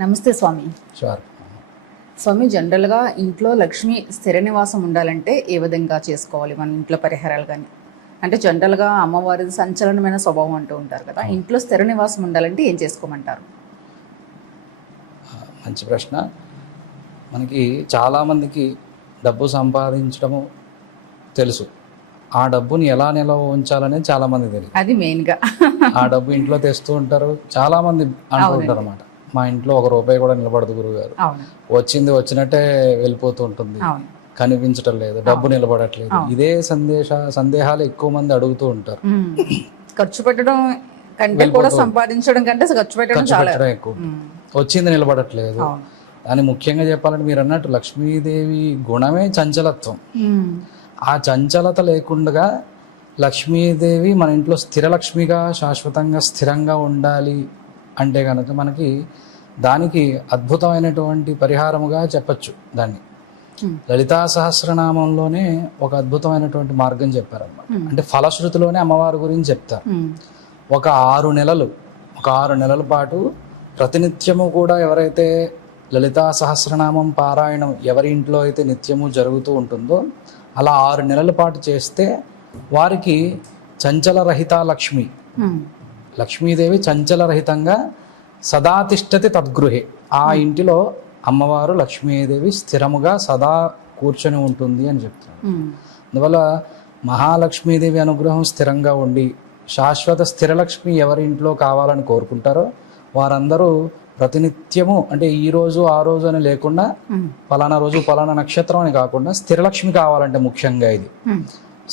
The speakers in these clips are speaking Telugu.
నమస్తే స్వామి. స్వామి, జనరల్గా ఇంట్లో లక్ష్మి స్థిర నివాసం ఉండాలంటే ఏ విధంగా చేసుకోవాలి మన ఇంట్లో పరిహారాలు? కానీ అంటే జనరల్గా అమ్మవారిది సంచలనమైన స్వభావం అంటూ ఉంటారు కదా, ఇంట్లో స్థిర నివాసం ఉండాలంటే ఏం చేసుకోమంటారు? మంచి ప్రశ్న. మనకి చాలామందికి డబ్బు సంపాదించడము తెలుసు, ఆ డబ్బుని ఎలా నిల్వ ఉంచాలనేది చాలామంది తెలియదు. అది మెయిన్గా ఆ డబ్బు ఇంట్లో తెస్తూ ఉంటారు. చాలామంది అంటూ ఉంటారు అన్నమాట, మా ఇంట్లో ₹1 కూడా నిలబడదు గురుగారు, వచ్చింది వచ్చినట్టే వెళ్ళిపోతూ ఉంటుంది, కనిపించటం లేదు, డబ్బు నిలబడట్లేదు. ఇదే సందేహాలు ఎక్కువ మంది అడుగుతూ ఉంటారు. ఖర్చు పెట్టడం కంటే కూడా సంపాదించడం కంటే ఖర్చు పెట్టడం ఎక్కువ, వచ్చింది నిలబడట్లేదు అని. ముఖ్యంగా చెప్పాలంటే మీరు అన్నట్టు లక్ష్మీదేవి గుణమే చంచలత్వం. ఆ చంచలత లేకుండా లక్ష్మీదేవి మన ఇంట్లో స్థిర లక్ష్మిగా శాశ్వతంగా స్థిరంగా ఉండాలి అంటే కనుక మనకి దానికి అద్భుతమైనటువంటి పరిహారముగా చెప్పచ్చు దాన్ని. లలితా సహస్రనామంలోనే ఒక అద్భుతమైనటువంటి మార్గం చెప్పారన్నమాట. అంటే ఫలశ్రుతిలోనే అమ్మవారి గురించి చెప్తారు. ఒక 6 నెలల పాటు ప్రతినిత్యము కూడా ఎవరైతే లలితా సహస్రనామం పారాయణం ఎవరి ఇంట్లో అయితే నిత్యము జరుగుతూ ఉంటుందో అలా 6 నెలల పాటు చేస్తే వారికి చంచలరహిత లక్ష్మీదేవి చంచలరహితంగా సదా తిష్టతి తద్గృహే, ఆ ఇంటిలో అమ్మవారు లక్ష్మీదేవి స్థిరముగా సదా కూర్చొని ఉంటుంది అని చెప్తున్నారు. అందువల్ల మహాలక్ష్మీదేవి అనుగ్రహం స్థిరంగా ఉండి శాశ్వత స్థిరలక్ష్మి ఎవరి ఇంట్లో కావాలని కోరుకుంటారో వారందరూ ప్రతినిత్యము, అంటే ఈ రోజు ఆ రోజు అని లేకుండా పలానా రోజు పలానా నక్షత్రం అని కాకుండా స్థిరలక్ష్మి కావాలంటే, ముఖ్యంగా ఇది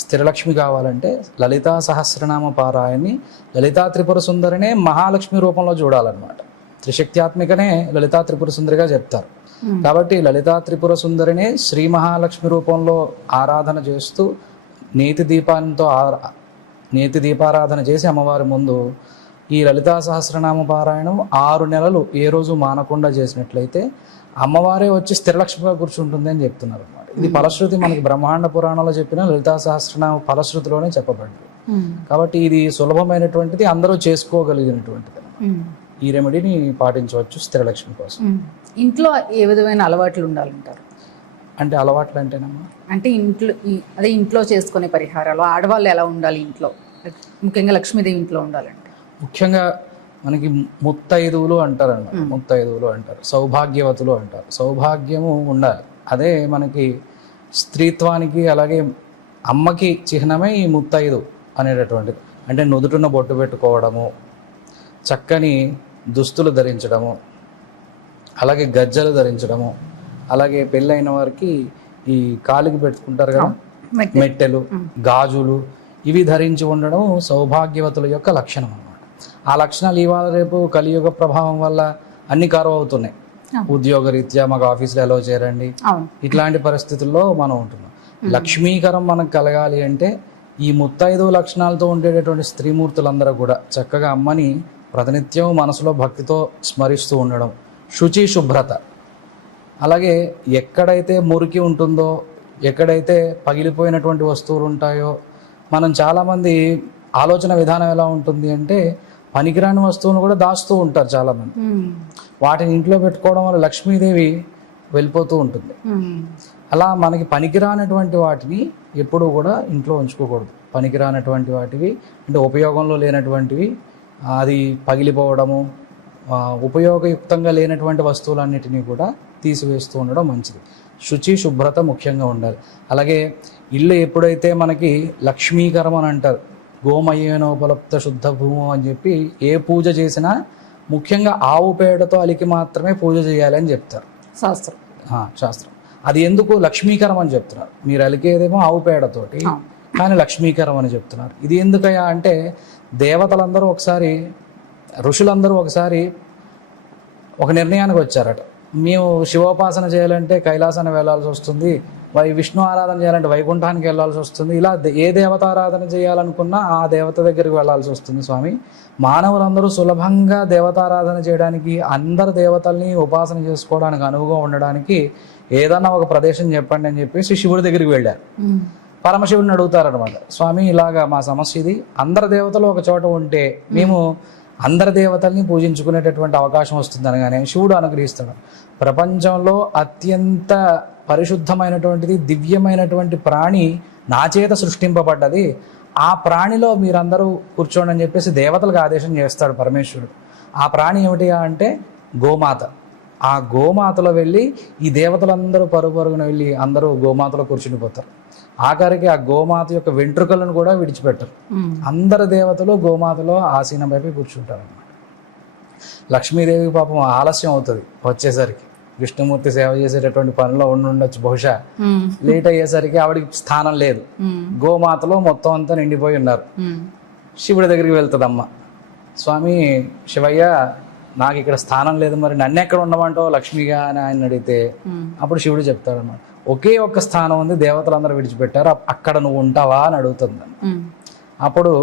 స్థిరలక్ష్మి కావాలంటే లలితా సహస్రనామ పారాయణని లలితా త్రిపుర సుందరినే మహాలక్ష్మి రూపంలో చూడాలన్నమాట. త్రిశక్త్యాత్మికనే లలితా త్రిపుర సుందరిగా చెప్తారు. కాబట్టి లలితా త్రిపుర సుందరినే శ్రీ మహాలక్ష్మి రూపంలో ఆరాధన చేస్తూ నేతి దీపారాధన చేసి అమ్మవారి ముందు ఈ లలితా సహస్రనామ పారాయణం 6 నెలలు ఏ రోజు మానకుండా చేసినట్లయితే అమ్మవారే వచ్చి స్థిరలక్ష్మిగా కూర్చుంటుంది అని చెప్తున్నారు అన్నమాట. ఇది ఫలశ్రుతి, మనకి బ్రహ్మాండ పురాణంలో చెప్పిన లలితా సహస్రనామ ఫలశ్రుతిలోనే చెప్పబడింది. కాబట్టి ఇది సులభమైనటువంటిది, అందరూ చేసుకోగలిగినటువంటిది. ఈ రెమెడీని పాటించవచ్చు స్థిరలక్ష్మి కోసం. ఇంట్లో ఏ విధమైన అలవాట్లు ఉండాలంటారు? అంటే అలవాట్లు అంటేనమ్మా, అంటే ఇంట్లో చేసుకునే పరిహారాలు, ఆడవాళ్ళు ఎలా ఉండాలి ఇంట్లో, ముఖ్యంగా లక్ష్మీదేవి ఇంట్లో ఉండాలంటే? ముఖ్యంగా మనకి ముత్తైదువులు అంటారన్నమాట. ముత్తైదువులు అంటారు, సౌభాగ్యవతులు అంటారు. సౌభాగ్యము ఉండాలి, అదే మనకి స్త్రీత్వానికి అలాగే అమ్మకి చిహ్నమే ఈ ముత్తైదు అనేటటువంటిది. అంటే నుదుటిన బొట్టు పెట్టుకోవడము, చక్కని దుస్తులు ధరించడము, అలాగే గజ్జలు ధరించడము, అలాగే పెళ్ళైన వారికి ఈ కాలికి పెట్టుకుంటారు కదా మెట్టెలు, గాజులు, ఇవి ధరించి ఉండడం సౌభాగ్యవతుల యొక్క లక్షణం అన్నమాట. ఆ లక్షణాలు ఇవాళ రేపు కలియుగ ప్రభావం వల్ల అన్ని కరువు అవుతున్నాయి. ఉద్యోగరీత్యా మాకు ఆఫీసులో ఎలా చేరండి, ఇట్లాంటి పరిస్థితుల్లో మనం ఉంటున్నాం. లక్ష్మీకరం మనకు కలగాలి అంటే ఈ ముత్తైదు లక్షణాలతో ఉండేటటువంటి స్త్రీమూర్తులందరూ కూడా చక్కగా అమ్మని ప్రతినిత్యం మనసులో భక్తితో స్మరిస్తూ ఉండడం, శుచి శుభ్రత, అలాగే ఎక్కడైతే మురికి ఉంటుందో, ఎక్కడైతే పగిలిపోయినటువంటి వస్తువులు ఉంటాయో, మనం చాలామంది ఆలోచన విధానం ఎలా ఉంటుంది అంటే పనికిరాని వస్తువును కూడా దాస్తూ ఉంటారు చాలామంది. వాటిని ఇంట్లో పెట్టుకోవడం వల్ల లక్ష్మీదేవి వెళ్ళిపోతూ ఉంటుంది. అలా మనకి పనికిరానటువంటి వాటిని ఎప్పుడూ కూడా ఇంట్లో ఉంచుకోకూడదు. పనికిరానటువంటి వాటివి అంటే ఉపయోగంలో లేనటువంటివి, అది పగిలిపోవడము, ఉపయోగయుక్తంగా లేనటువంటి వస్తువులన్నిటినీ కూడా తీసివేస్తూ ఉండడం మంచిది. శుచి శుభ్రత ముఖ్యంగా ఉండాలి. అలాగే ఇల్లు ఎప్పుడైతే మనకి లక్ష్మీకరం అని అంటారు, గోమయేనోపలప్త శుద్ధ భూమం అని చెప్పి ఏ పూజ చేసినా ముఖ్యంగా ఆవు పేడతో అలికి మాత్రమే పూజ చేయాలి అని చెప్తారు శాస్త్రం. అది ఎందుకు లక్ష్మీకరం అని చెప్తున్నారు. మీరు అలికేదేమో ఆవు పేడతోటి, కానీ లక్ష్మీకరం అని చెప్తున్నారు. ఇది ఎందుకయ్యా అంటే దేవతలందరూ ఒకసారి, ఋషులందరూ ఒకసారి ఒక నిర్ణయానికి వచ్చారట. మేము శివోపాసన చేయాలంటే కైలాసానికి వెళ్ళాల్సి వస్తుంది, విష్ణు ఆరాధన చేయాలంటే వైకుంఠానికి వెళ్ళాల్సి వస్తుంది, ఇలా ఏ దేవతారాధన చేయాలనుకున్నా ఆ దేవత దగ్గరికి వెళ్ళాల్సి వస్తుంది స్వామి. మానవులందరూ సులభంగా దేవతారాధన చేయడానికి, అందరు దేవతల్ని ఉపాసన చేసుకోవడానికి అనువుగా ఉండడానికి ఏదన్నా ఒక ప్రదేశం చెప్పండి అని చెప్పేసి శివుడి దగ్గరికి వెళ్ళారు. పరమశివుడిని అడుగుతారనమాట, స్వామి ఇలాగా మా సమస్య ఇది, అందరు దేవతలు ఒక చోట ఉంటే మేము అందరి దేవతల్ని పూజించుకునేటటువంటి అవకాశం వస్తుంది అనగానే శివుడు అనుగ్రహిస్తాడు. ప్రపంచంలో అత్యంత పరిశుద్ధమైనటువంటిది దివ్యమైనటువంటి ప్రాణి నా చేత సృష్టింపబడ్డది, ఆ ప్రాణిలో మీరందరూ కూర్చోండి అని చెప్పేసి దేవతలకు ఆదేశం చేస్తాడు పరమేశ్వరుడు. ఆ ప్రాణి ఏమిటి అంటే గోమాత. ఆ గోమాతలో వెళ్ళి ఈ దేవతలందరూ పరుగున వెళ్ళి అందరూ గోమాతలో కూర్చునిపోతారు. ఆఖరికి ఆ గోమాత యొక్క వెంట్రుకలను కూడా విడిచిపెట్టరు. అందరు దేవతలు గోమాతలో ఆసీనమైపోయి కూర్చుంటారు అన్నమాట. లక్ష్మీదేవి పాపం ఆలస్యం అవుతుంది వచ్చేసరికి, విష్ణుమూర్తి సేవ చేసేటటువంటి పనిలో ఉండొచ్చు బహుశా. లేట్ అయ్యేసరికి ఆవిడకి స్థానం లేదు, గోమాతలో మొత్తం అంతా నిండిపోయి ఉన్నారు. శివుడి దగ్గరికి వెళ్తుంది అమ్మ, స్వామి శివయ్య నాకు ఇక్కడ స్థానం లేదు, మరి నన్ను ఎక్కడ ఉండమంటావు లక్ష్మిగా అని ఆయన అడిగితే అప్పుడు శివుడు చెప్తాడు అన్నమాట, ఒకే ఒక్క స్థానం ఉంది, దేవతలందరూ విడిచిపెట్టారు, అక్కడ నువ్వు ఉంటావా అని అడుగుతుంది. అప్పుడు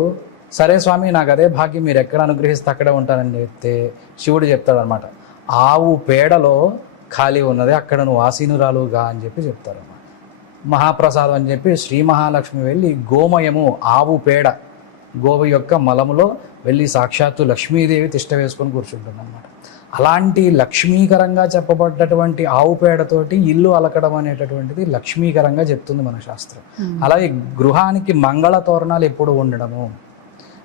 సరే స్వామి నాకు అదే భాగ్యం, మీరు ఎక్కడ అనుగ్రహిస్తే అక్కడే ఉంటానని చెప్తే శివుడు చెప్తాడు అనమాట, ఆవు పేడలో ఖాళీ ఉన్నది, అక్కడ నువ్వు ఆసీనురాలుగా అని చెప్పి చెప్తారు అన్నమాట. మహాప్రసాదం అని చెప్పి శ్రీ మహాలక్ష్మి వెళ్ళి గోమయము, ఆవు పేడ, గోవు యొక్క మలములో వెళ్ళి సాక్షాత్తు లక్ష్మీదేవి తిష్ట వేసుకొని కూర్చుంటుంది అన్నమాట. అలాంటి లక్ష్మీకరంగా చెప్పబడ్డటువంటి ఆవు పేడతోటి ఇల్లు అలకడం అనేటటువంటిది లక్ష్మీకరంగా చెప్తుంది మన శాస్త్రం. అలాగే గృహానికి మంగళ తోరణాలు ఎప్పుడు ఉండడము,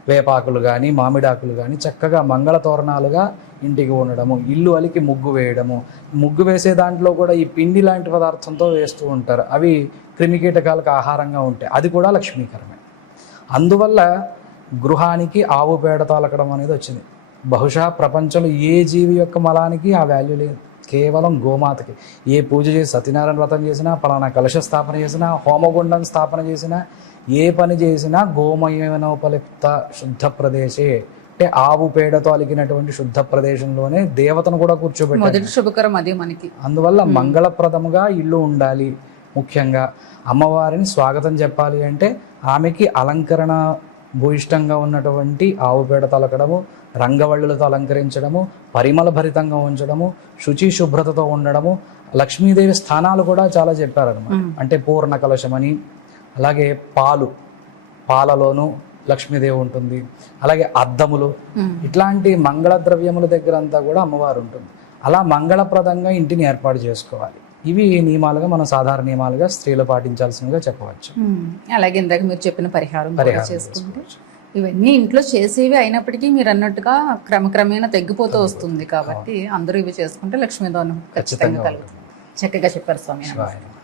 వేపాకులు కానీ మామిడాకులు కానీ చక్కగా మంగళ తోరణాలుగా ఇంటికి ఉండడము, ఇల్లు అలికి ముగ్గు వేయడము. ముగ్గు వేసే దాంట్లో కూడా ఈ పిండి లాంటి పదార్థంతో వేస్తూ ఉంటారు, అవి క్రిమికీటకాలకు ఆహారంగా ఉంటాయి, అది కూడా లక్ష్మీకరమే. అందువల్ల గృహానికి ఆవు పేడతో అలకడం అనేది వచ్చింది. బహుశా ప్రపంచంలో ఏ జీవి యొక్క మలానికి ఆ వాల్యూ లేదు, కేవలం గోమాతకి. ఏ పూజ చేసి సత్యనారాయణ వ్రతం చేసినా, పలానా కలశ స్థాపన చేసినా, హోమగుండం స్థాపన చేసినా, ఏ పని చేసినా గోమయనోపలిప్త శుద్ధ ప్రదేశే, అంటే ఆవు పేడతో అలికినటువంటి శుద్ధ ప్రదేశంలోనే దేవతను కూడా కూర్చోబెట్టారు. మొదటి శుభకరం అదే మనకి. అందువల్ల మంగళప్రదముగా ఇల్లు ఉండాలి. ముఖ్యంగా అమ్మవారిని స్వాగతం చెప్పాలి అంటే ఆమెకి అలంకరణ భూయిష్టంగా ఉన్నటువంటి ఆవు పేడ తలకడము, రంగవల్లులతో అలంకరించడము, పరిమళ భరితంగా ఉంచడము, శుచి శుభ్రతతో ఉండడము. లక్ష్మీదేవి స్థానాలు కూడా చాలా చెప్పారనమాట. అంటే పూర్ణ కలశమని, అలాగే పాలలోను లక్ష్మీదేవి ఉంటుంది, అలాగే అద్దములు, ఇట్లాంటి మంగళ ద్రవ్యముల దగ్గర అంతా కూడా అమ్మవారు ఉంటుంది. అలా మంగళప్రదంగా ఇంటిని ఏర్పాటు చేసుకోవాలి. ఇవి నియమాలుగా మనం సాధారణ నియమాలుగా స్త్రీలు పాటించాల్సినవిగా చెప్పవచ్చు. అలాగే ఇందాక మీరు చెప్పిన పరిహారం చేసుకుంటే ఇవన్నీ ఇంట్లో చేసేవి అయినప్పటికీ మీరు అన్నట్టుగా క్రమక్రమేణా తగ్గిపోతూ వస్తుంది కాబట్టి అందరూ ఇవి చేసుకుంటే లక్ష్మీదోనం ఖచ్చితంగా కలుగుతుంది. చక్కగా చెప్పారు స్వామి.